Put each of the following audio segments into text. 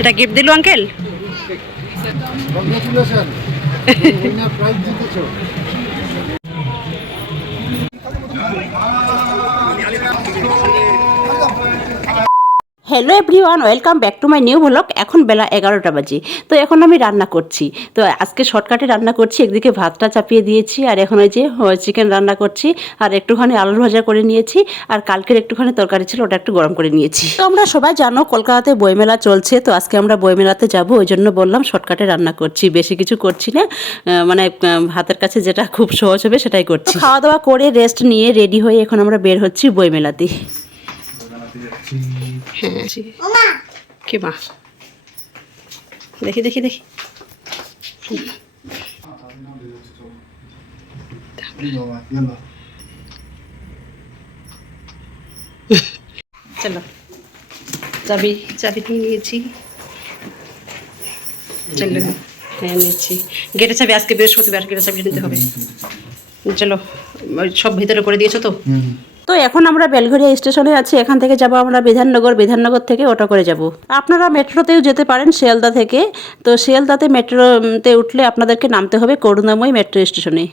এটা গিফট দিল uncle. Congratulation, winner prize জিতেছো। Hello everyone, welcome back to my new blog. এখন বেলা 11টা বাজে। তো এখন আমি রান্না করছি। তো আজকে শর্টকাটে রান্না করছি। একদিকে ভাতটা চাপিয়ে দিয়েছি, আর এখন ওই যে চিকেন রান্না করছি, আর একটুখানি আলুর ভাজা করে নিয়েছি, আর কালকের একটুখানি তরকারি ছিল, ওটা একটু গরম করে নিয়েছি। তো আমরা সবাই জানো কলকাতাতে বইমেলা চলছে, তো আজকে আমরা বইমেলাতে যাব, ওই জন্য বললাম শর্টকাটে রান্না করছি, বেশি কিছু করছি না, মানে হাতের কাছে যেটা খুব সহজ হবে সেটাই করছি। খাওয়া দাওয়া করে রেস্ট নিয়ে রেডি হয়ে এখন আমরা বের হচ্ছি বইমেলাতে। হ্যাঁ কে মা, দেখি দেখি দেখি। চলো, চাবি চাবি নিয়ে নিয়েছি। চলো, হ্যাঁ নিয়েছি। গেটের চাবি, আজকে বৃহস্পতিবার, গেটের চাবি নিতে হবে। চলো, সব ভিতরে করে দিয়েছো তো? তো এখন আমরা বেলঘরিয়া স্টেশনে আছি। এখান থেকে যাব আমরা বিধাননগর, বিধাননগর থেকে অটো করে যাব। আপনারা মেট্রোতেও যেতে পারেন শিয়ালদা থেকে। তো শিয়ালদাতে মেট্রোতে উঠলে আপনাদেরকে নামতে হবে করুণাময়ী মেট্রো স্টেশনে।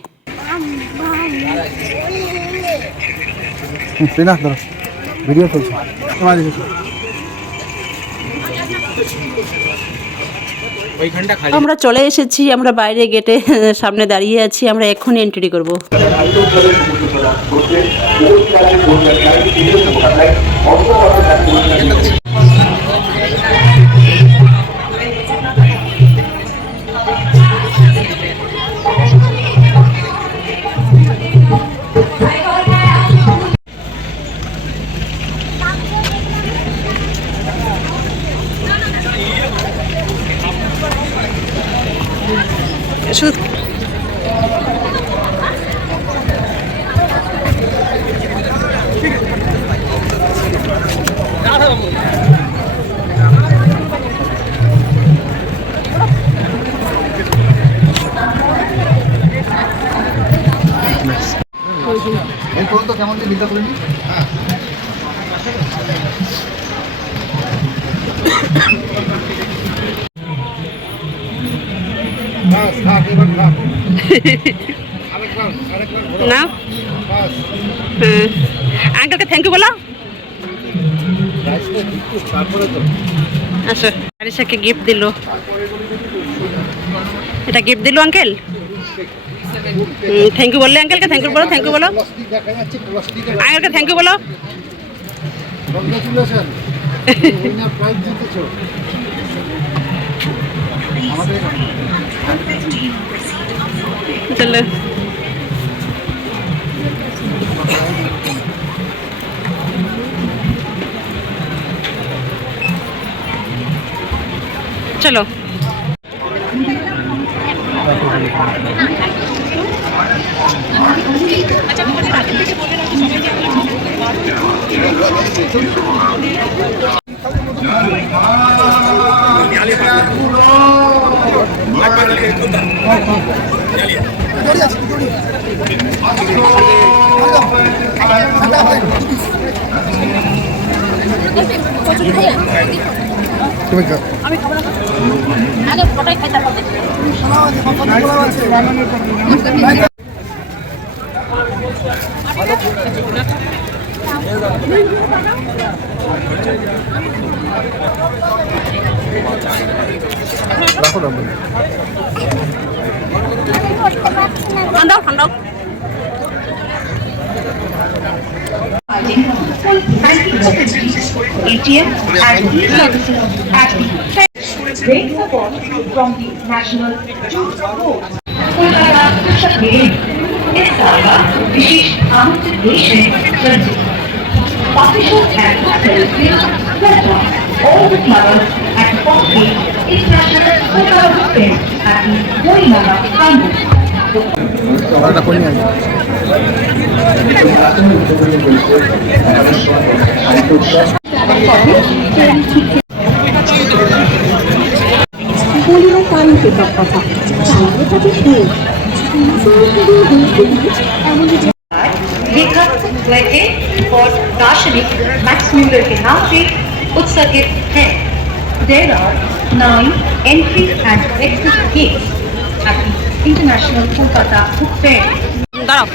ভিডিও চলছে। আমরা চলে এসেছি, আমরা বাইরে গেটে সামনে দাঁড়িয়ে আছি, আমরা এক্ষুনি এন্ট্রি করব। শুধু কেমন বিদ্যা করেনি। না, আঙ্কেলকে থ্যাংক ইউ বলো। আচ্ছা, আরিশাকে গিফট দিল। এটা গিফট দিল আঙ্কেল। থ্যাংক ইউ বললে, আঙ্কেলকে থ্যাংক ইউ বলো, থ্যাংক ইউ বলো, আঙ্কেলকে থ্যাংক ইউ বলো। কংগ্রাচুলেশন, উইনার প্রাইজ জিতেছো। চলো, চলো। আমি খাবো না, আগে ফটোই খাইতে হবে। ঠান্ডাও ঠান্ডাও। ATM and e-services at the great support from the National Youth Board. Kolkata पुस्तक मेले इस साल का विशेष आमंत्रित देश है Sanjeev. Officials and celebrities welcome all the flowers at the Foxy International Kolkata Book Fair at the Gorimala Campus. বলিবার কারণ পেপার কথা চাইলে তাকে শুনে विख्यात लेखे और दार्शनिक मैक्स म्यूलर के नाम से उत्सर्गित है। There are 9 entry and exit gates at the International Kolkata Book Fair. দাঁড়াও।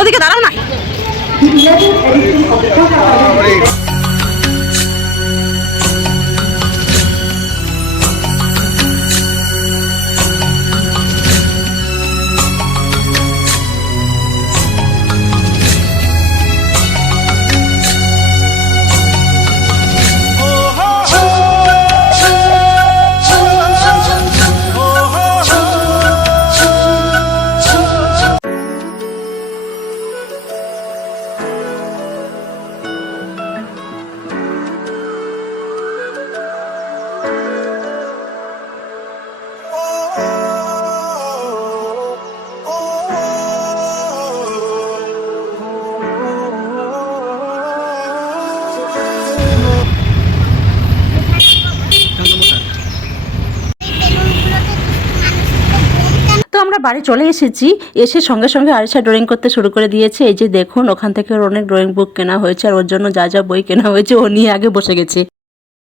ওদিকে দাঁড়াও না। The 11th edition of the Kolkata তো আমরা বাড়ি চলে এসেছি, এসে সঙ্গে সঙ্গে আরিশা ড্রয়িং করতে শুরু করে দিয়েছে। এই যে দেখুন, ওখান থেকে ওর অনেক ড্রয়িং বুক কেনা হয়েছে, আর ওর জন্য যা যা বই কেনা হয়েছে ও নিয়ে আগে বসে গেছে।